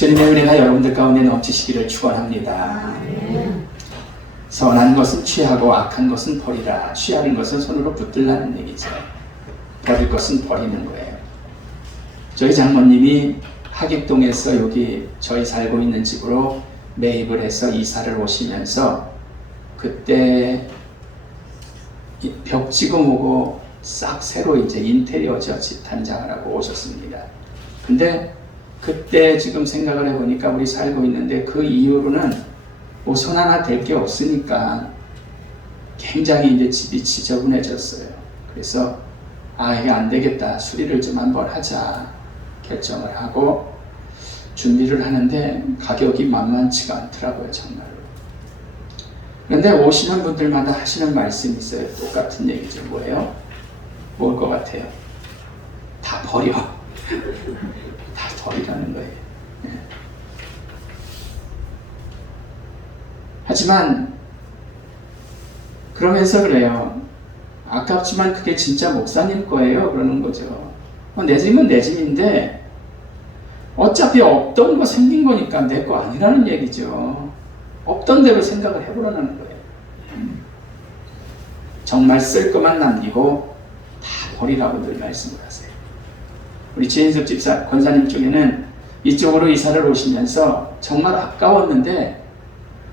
주님의 은혜가 여러분들 가운데 넘치시기를 축원합니다. 선한 것은 취하고 악한 것은 버리라. 취하는 것은 손으로 붙들라는 얘기죠. 버릴 것은 버리는 거예요. 저희 장모님이 하객동에서 여기 저희 살고 있는 집으로 매입을 해서 이사를 오시면서 그때 벽 찍어보고 싹 새로 이제 인테리어 집 단장을 하고 오셨습니다. 근데 그때 지금 생각을 해보니까 우리 살고 있는데 그 이후로는 뭐 손 하나 댈 게 없으니까 굉장히 이제 집이 지저분해졌어요. 그래서 이게 안 되겠다. 수리를 좀 한번 하자 결정을 하고 준비를 하는데 가격이 만만치가 않더라고요, 정말로. 그런데 오시는 분들마다 하시는 말씀이 있어요. 똑같은 얘기죠. 뭐예요? 뭘 것 같아요? 다 버려. 다 버리라는 거예요. 네. 하지만 그러면서 그래요. 아깝지만 그게 진짜 목사님 거예요. 그러는 거죠. 내 짐은 내 짐인데 어차피 없던 거 생긴 거니까 내 거 아니라는 얘기죠. 없던 대로 생각을 해보라는 거예요. 정말 쓸 것만 남기고 다 버리라고 늘 말씀을 하세요. 우리 최인석 집사 권사님 쪽에는 이쪽으로 이사를 오시면서 정말 아까웠는데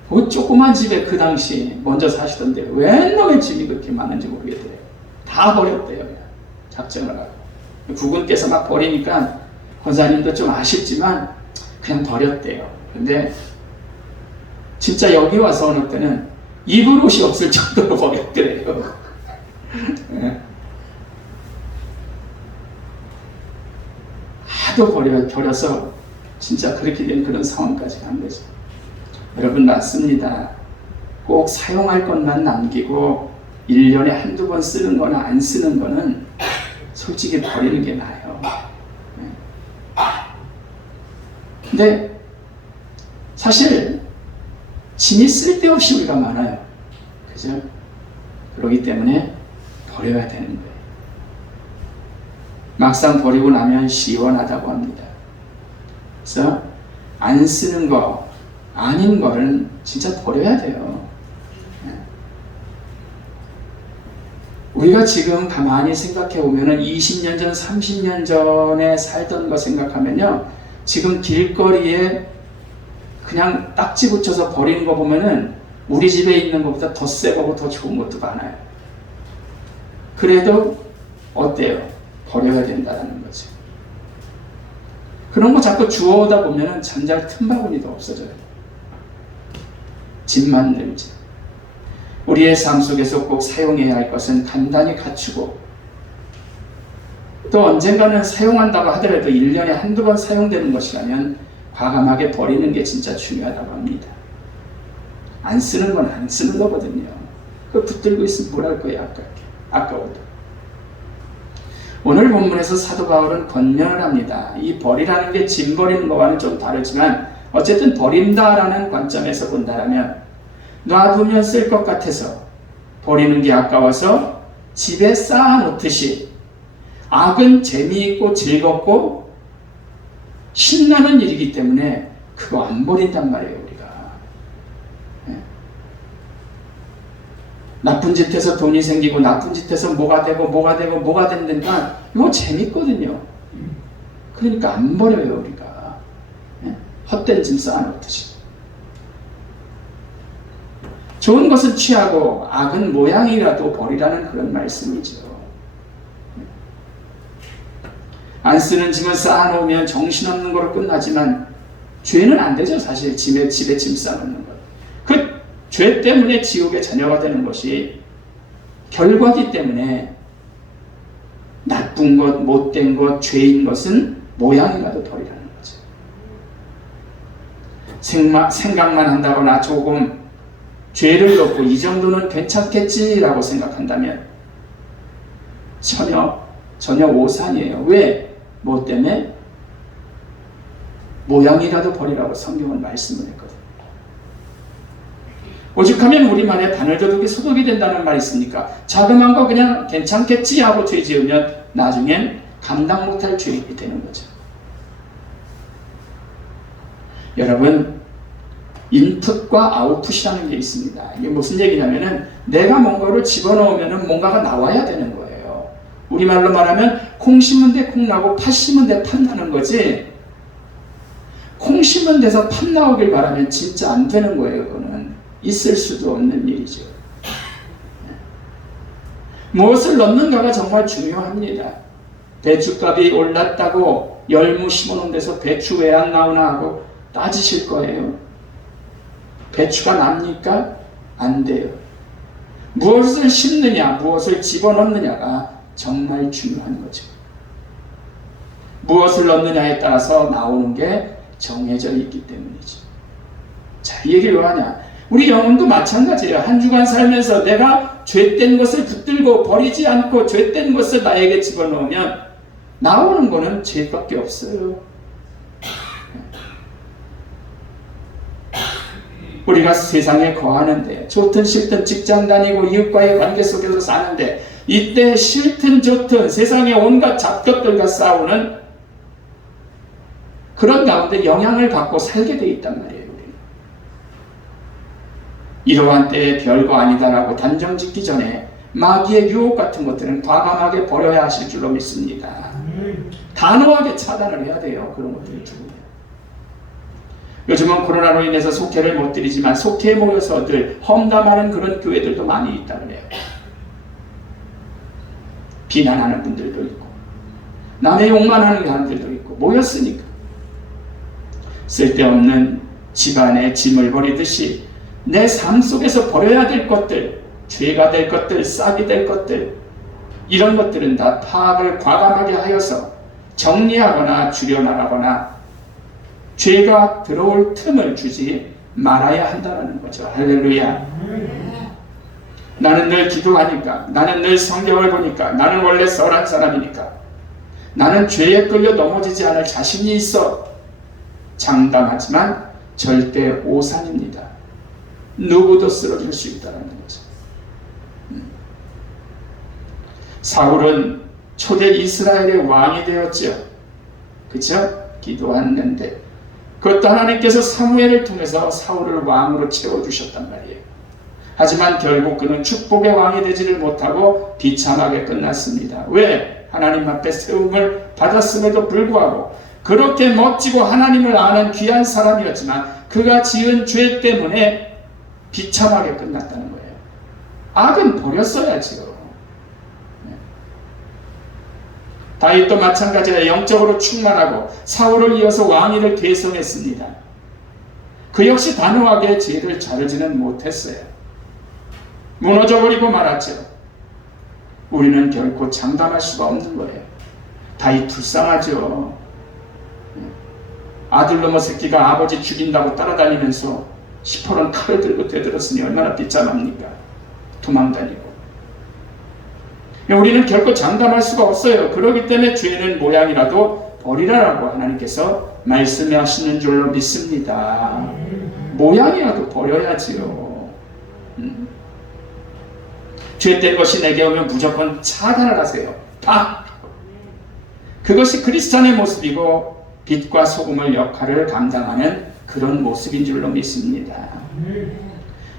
그 조그만 집에 그 당시 먼저 사시던데 왜 놈의 집이 그렇게 많은지 모르겠대요. 다 버렸대요. 그냥 작정을 하고. 부군께서 막 버리니까 권사님도 좀 아쉽지만 그냥 버렸대요. 근데 진짜 여기 와서 어느 때는 입을 옷이 없을 정도로 버렸더래요. 네. 하도 버려서 진짜 그렇게 된 그런 상황까지 간 거죠. 여러분 맞습니다. 꼭 사용할 것만 남기고 1년에 한두 번 쓰는 거나 안 쓰는 거는 솔직히 버리는 게 나아요. 네. 근데 사실 짐이 쓸데없이 우리가 많아요. 그죠? 그렇기 때문에 버려야 되는 거예요. 막상 버리고 나면 시원하다고 합니다. 그래서 안 쓰는 거, 아닌 거는 진짜 버려야 돼요. 우리가 지금 가만히 생각해 보면은 20년 전, 30년 전에 살던 거 생각하면요. 지금 길거리에 그냥 딱지 붙여서 버리는 거 보면은 우리 집에 있는 것보다 더 새 거고 더 좋은 것도 많아요. 그래도 어때요? 버려야 된다는 거죠. 그런 거 자꾸 주워오다 보면은 잠잘 틈바구니도 없어져요. 짐만 늘지. 우리의 삶 속에서 꼭 사용해야 할 것은 간단히 갖추고 또 언젠가는 사용한다고 하더라도 1년에 한두 번 사용되는 것이라면 과감하게 버리는 게 진짜 중요하다고 합니다. 안 쓰는 건 안 쓰는 거거든요. 그거 붙들고 있으면 뭘 할 거예요? 아까워도. 오늘 본문에서 사도 바울은 권면을 합니다. 이 버리라는 게 짐 버리는 거와는 좀 다르지만 어쨌든 버린다라는 관점에서 본다면 놔두면 쓸 것 같아서 버리는 게 아까워서 집에 쌓아놓듯이 악은 재미있고 즐겁고 신나는 일이기 때문에 그거 안 버린단 말이에요. 우리가 나쁜 짓해서 돈이 생기고 나쁜 짓해서 뭐가 된다니까 이거 재밌거든요. 그러니까 안 버려요. 우리가 헛된 짐 쌓아놓듯이. 좋은 것은 취하고 악은 모양이라도 버리라는 그런 말씀이죠. 안 쓰는 짐을 쌓아놓으면 정신없는 거로 끝나지만 죄는 안 되죠. 사실 집에 짐 쌓아놓는 것. 그 죄 때문에 지옥의 자녀가 되는 것이 결과기 때문에 나쁜 것, 못된 것, 죄인 것은 모양이라도 버리라는 거죠. 생각만 한다거나 조금 죄를 넣고 이 정도는 괜찮겠지라고 생각한다면 전혀 오산이에요. 왜? 뭐 때문에? 모양이라도 버리라고 성경은 말씀을 했거든요. 오죽하면 우리만의 바늘도둑이 소독이 된다는 말이 있으니까 자그마한 거 그냥 괜찮겠지 하고 죄 지으면 나중엔 감당 못할 죄인이 되는 거죠. 여러분, 인풋과 아웃풋이라는 게 있습니다. 이게 무슨 얘기냐면은 내가 뭔가를 집어넣으면은 뭔가가 나와야 되는 거예요. 우리말로 말하면 콩 심은 데 콩 나고 팥 심은 데 팥 나는 거지, 콩 심은 데서 팥 나오길 바라면 진짜 안 되는 거예요. 그거는 있을 수도 없는 일이죠. 무엇을 넣는가가 정말 중요합니다. 배춧값이 올랐다고 열무 심어놓은 데서 배추 왜 안 나오나 하고 따지실 거예요. 배추가 납니까? 안 돼요. 무엇을 심느냐, 무엇을 집어넣느냐가 정말 중요한 거죠. 무엇을 넣느냐에 따라서 나오는 게 정해져 있기 때문이죠. 자, 이 얘기를 왜 하냐? 우리 영혼도 마찬가지예요. 한 주간 살면서 내가 죄된 것을 붙들고 버리지 않고 죄된 것을 나에게 집어넣으면 나오는 거는 죄밖에 없어요. 우리가 세상에 거하는데, 좋든 싫든 직장 다니고 이웃과의 관계 속에서 사는데, 이때 싫든 좋든 세상의 온갖 잡것들과 싸우는 그런 가운데 영향을 받고 살게 돼 있단 말이에요. 우리는. 이러한 때에 별거 아니다라고 단정 짓기 전에 마귀의 유혹 같은 것들은 과감하게 버려야 하실 줄로 믿습니다. 단호하게 차단을 해야 돼요. 그런 것들이 죽으면. 요즘은 코로나로 인해서 속회를 못 드리지만 속회에 모여서 늘 험담하는 그런 교회들도 많이 있다고 해요. 비난하는 분들도 있고 남의 욕만 하는 사람들도 있고 모였으니까 쓸데없는 집안에 짐을 버리듯이 내 삶 속에서 버려야 될 것들, 죄가 될 것들, 싹이 될 것들, 이런 것들은 다 파악을 과감하게 하여서 정리하거나 줄여나가거나 죄가 들어올 틈을 주지 말아야 한다는 거죠. 할렐루야. 나는 늘 기도하니까, 나는 늘 성경을 보니까, 나는 원래 썰한 사람이니까, 나는 죄에 끌려 넘어지지 않을 자신이 있어. 장담하지만 절대 오산입니다. 누구도 쓰러질 수 있다는 거죠. 사울은 초대 이스라엘의 왕이 되었죠. 그쵸? 기도했는데 그것도 하나님께서 사무엘을 통해서 사울을 왕으로 채워주셨단 말이에요. 하지만 결국 그는 축복의 왕이 되지를 못하고 비참하게 끝났습니다. 왜? 하나님 앞에 세움을 받았음에도 불구하고 그렇게 멋지고 하나님을 아는 귀한 사람이었지만 그가 지은 죄 때문에 비참하게 끝났다는 거예요. 악은 버렸어야지요. 다윗도 마찬가지로 영적으로 충만하고 사울을 이어서 왕위를 계승했습니다. 그 역시 단호하게 죄를 자르지는 못했어요. 무너져버리고 말았죠. 우리는 결코 장담할 수가 없는 거예요. 다윗 불쌍하죠. 아들놈의 새끼가 아버지 죽인다고 따라다니면서 시퍼런 칼을 들고 되들었으니 얼마나 비참합니까? 도망다니고. 우리는 결코 장담할 수가 없어요. 그렇기 때문에 죄는 모양이라도 버리라라고 하나님께서 말씀하시는 줄로 믿습니다. 모양이라도 버려야지요. 죄된 것이 내게 오면 무조건 차단을 하세요. 다. 그것이 그리스도의 모습이고 빛과 소금의 역할을 감당하는 그런 모습인 줄로 믿습니다.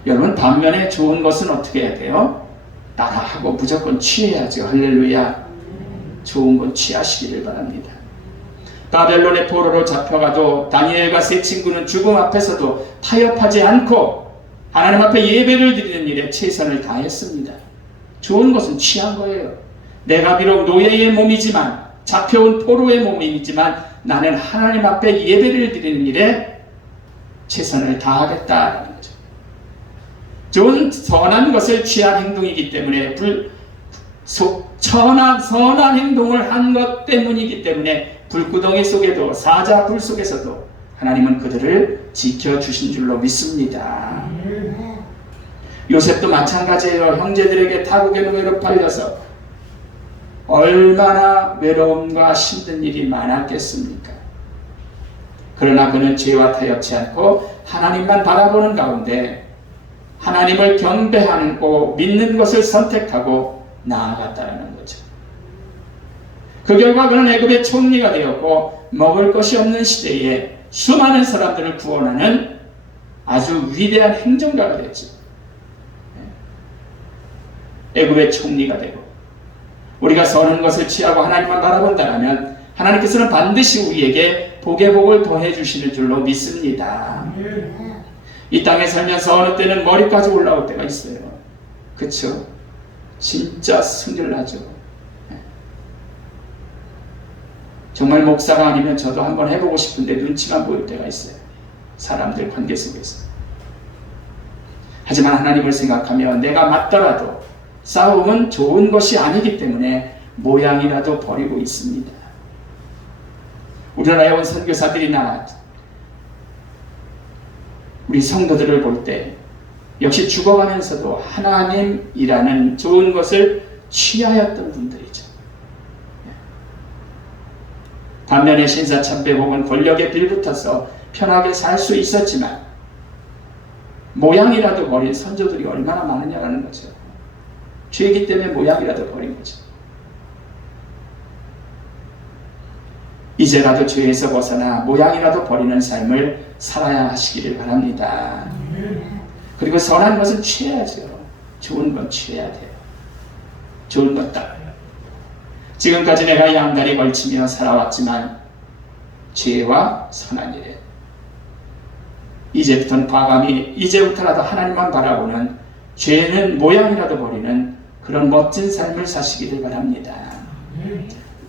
여러분, 반면에 좋은 것은 어떻게 해야 돼요? 따라하고 무조건 취해야죠. 할렐루야. 좋은 건 취하시기를 바랍니다. 바벨론의 포로로 잡혀가도 다니엘과 세 친구는 죽음 앞에서도 타협하지 않고 하나님 앞에 예배를 드리는 일에 최선을 다했습니다. 좋은 것은 취한 거예요. 내가 비록 노예의 몸이지만, 잡혀온 포로의 몸이지만 나는 하나님 앞에 예배를 드리는 일에 최선을 다하겠다는 거죠. 좋은 선한 것을 취한 행동이기 때문에 선한 행동을 한 것 때문이기 때문에 불구덩이 속에도 사자불 속에서도 하나님은 그들을 지켜주신 줄로 믿습니다. 요셉도 마찬가지예요. 형제들에게 타국의 노예로 팔려서 얼마나 외로움과 힘든 일이 많았겠습니까? 그러나 그는 죄와 타협치 않고 하나님만 바라보는 가운데 하나님을 경배하고 믿는 것을 선택하고 나아갔다는 거죠. 그 결과 그는 애굽의 총리가 되었고 먹을 것이 없는 시대에 수많은 사람들을 구원하는 아주 위대한 행정가가 됐죠. 애굽의 총리가 되고, 우리가 선한 것을 취하고 하나님만 바라본다면 하나님께서는 반드시 우리에게 복의 복을 더해 주시는 줄로 믿습니다. 이 땅에 살면서 어느 때는 머리까지 올라올 때가 있어요. 그쵸? 진짜 승질나죠. 정말 목사가 아니면 저도 한번 해보고 싶은데 눈치만 보일 때가 있어요. 사람들 관계 속에서. 하지만 하나님을 생각하며 내가 맞더라도 싸움은 좋은 것이 아니기 때문에 모양이라도 버리고 있습니다. 우리나라에 온 선교사들이나 우리 성도들을 볼 때 역시 죽어가면서도 하나님이라는 좋은 것을 취하였던 분들이죠. 반면에 신사참배 혹은 권력에 빌붙어서 편하게 살 수 있었지만 모양이라도 버린 선조들이 얼마나 많으냐라는 거죠. 죄이기 때문에 모양이라도 버린 거죠. 이제라도 죄에서 벗어나 모양이라도 버리는 삶을 살아야 하시기를 바랍니다. 그리고 선한 것은 취해야죠. 좋은 건 취해야 돼요. 좋은 건 따라요. 지금까지 내가 양다리 걸치며 살아왔지만 죄와 선한 일에 이제부터는 과감히 이제부터라도 하나님만 바라보는 죄는 모양이라도 버리는 그런 멋진 삶을 사시기를 바랍니다.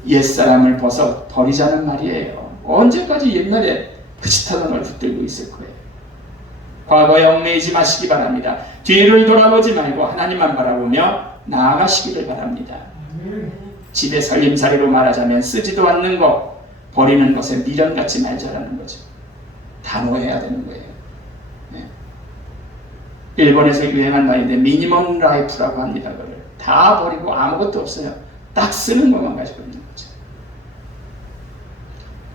옛사람을 벗어 버리자는 말이에요. 언제까지 옛날에 그 짓 하던 걸 붙들고 있을 거예요. 과거에 얽매이지 마시기 바랍니다. 뒤를 돌아보지 말고 하나님만 바라보며 나아가시기를 바랍니다. 집에 살림살이로 말하자면 쓰지도 않는 것, 버리는 것에 미련같이 말자라는 거죠. 단호해야 되는 거예요. 네. 일본에서 유행한 말인데 미니멈 라이프라고 합니다. 그걸 다 버리고 아무것도 없어요. 딱 쓰는 것만 가지고 있는 거죠.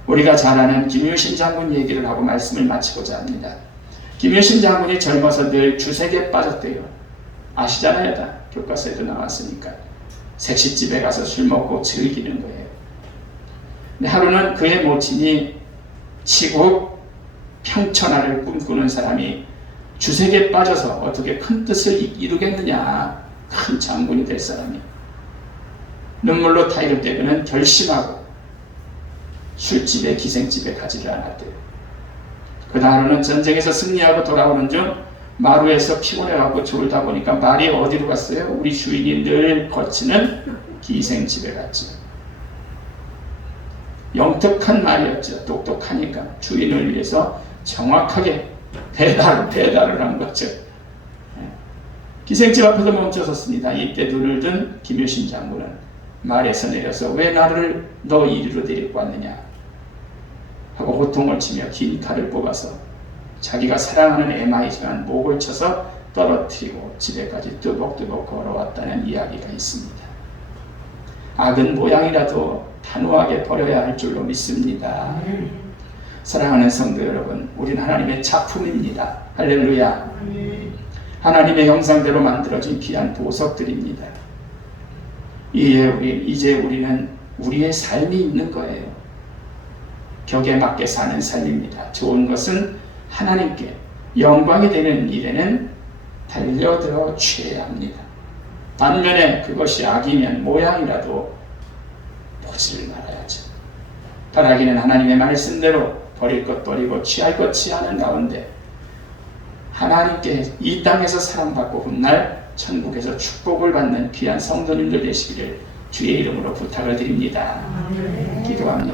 우리가 잘 아는 김유신 장군 얘기를 하고 말씀을 마치고자 합니다. 김유신 장군이 젊어서 늘 주색에 빠졌대요. 아시잖아요. 다 교과서에도 나왔으니까. 색시집에 가서 술 먹고 즐기는 거예요. 근데 하루는 그의 모친이 치국 평천하를 꿈꾸는 사람이 주색에 빠져서 어떻게 큰 뜻을 이루겠느냐. 큰 장군이 될 사람이. 눈물로 타이를 떼고는 결심하고 술집에 기생집에 가지를 않았대요. 그다음 하루는 전쟁에서 승리하고 돌아오는 중 마루에서 피곤해갖고 졸다 보니까 말이 어디로 갔어요? 우리 주인이 늘 거치는 기생집에 갔죠. 영특한 말이었죠. 똑똑하니까 주인을 위해서 정확하게 배달을 한 거죠. 기생집 앞에서 멈춰섰습니다. 이때 눈을 든 김유신 장군은 말에서 내려서 왜 나를 너 이리로 데리고 왔느냐 하고 호통을 치며 긴 칼을 뽑아서 자기가 사랑하는 애마이지만 목을 쳐서 떨어뜨리고 집에까지 뚜벅뚜벅 걸어왔다는 이야기가 있습니다. 악은 모양이라도 단호하게 버려야 할 줄로 믿습니다. 사랑하는 성도 여러분, 우린 하나님의 작품입니다. 할렐루야. 하나님의 형상대로 만들어진 귀한 보석들입니다. 이제 우리는 우리의 삶이 있는 거예요. 격에 맞게 사는 삶입니다. 좋은 것은 하나님께 영광이 되는 일에는 달려들어 취해야 합니다. 반면에 그것이 악이면 모양이라도 보지를 말아야죠. 바라기는 하나님의 말씀대로 버릴 것 버리고 취할 것 취하는 가운데 하나님께 이 땅에서 사랑받고 훗날 천국에서 축복을 받는 귀한 성도님들 되시기를 주의 이름으로 부탁을 드립니다. 기도합니다.